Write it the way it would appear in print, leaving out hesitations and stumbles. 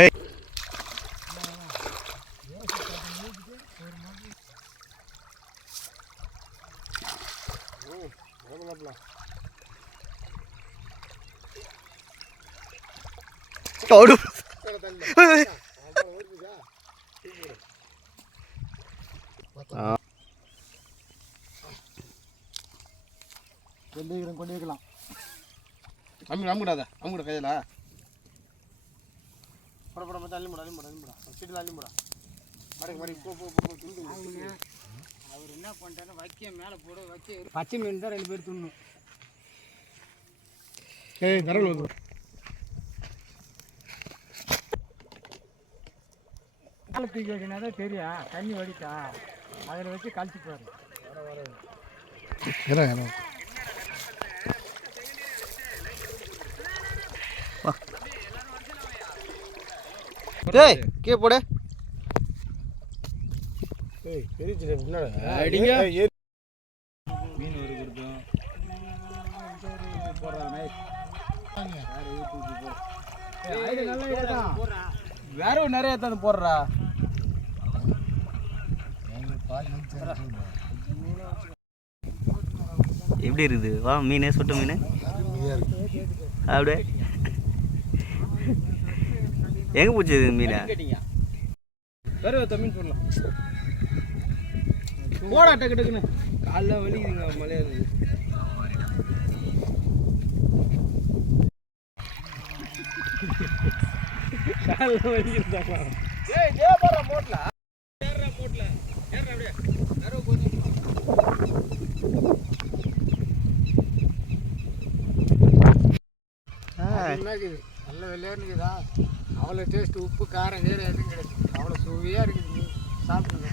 ஏய் கொண்டிருக்கலாம் அம்முடாத அம்முட கையில பட மத்த அள்ளிமுடா சீட்டில் அள்ளிமுடா மடக்கு அவர் என்ன பண்ணிட்டாருன்னா வைக்க மேலே போட வச்சு பச்சை மீன் தான் 2 பேர் துண்ணும். ஏய் கரல் மேலே தூக்கி வைக்கினா தான் தெரியும் தண்ணி வடித்தா அதில் வச்சு கழிச்சுப்பாரு. டேய் கீழே போடு. ஏய் பெரிய என்னடா அடிங்க மீன் ஒரு கொடுத்தோம் போடுறானே வேற நிறைய தான் போடுறா. எப்படி இருக்குது வா மீனே சுட்ட மீன் அப்படியே எங்கே பிடிச்சது மீனை வேற மீன் போடலாம் போடா டக்கு டக்குன்னு காலைல வலிக்குதுங்க மலையாது காலைல வலிக்குதுதாங்களா போட்டல அப்படியே நல்ல விளையாடுக்குதா. அவ்வளோ டேஸ்ட் உப்பு காரம் வேறு எதுவும் கிடையாது. அவ்வளோ சுவையாக இருக்குது சாப்பிடுங்க.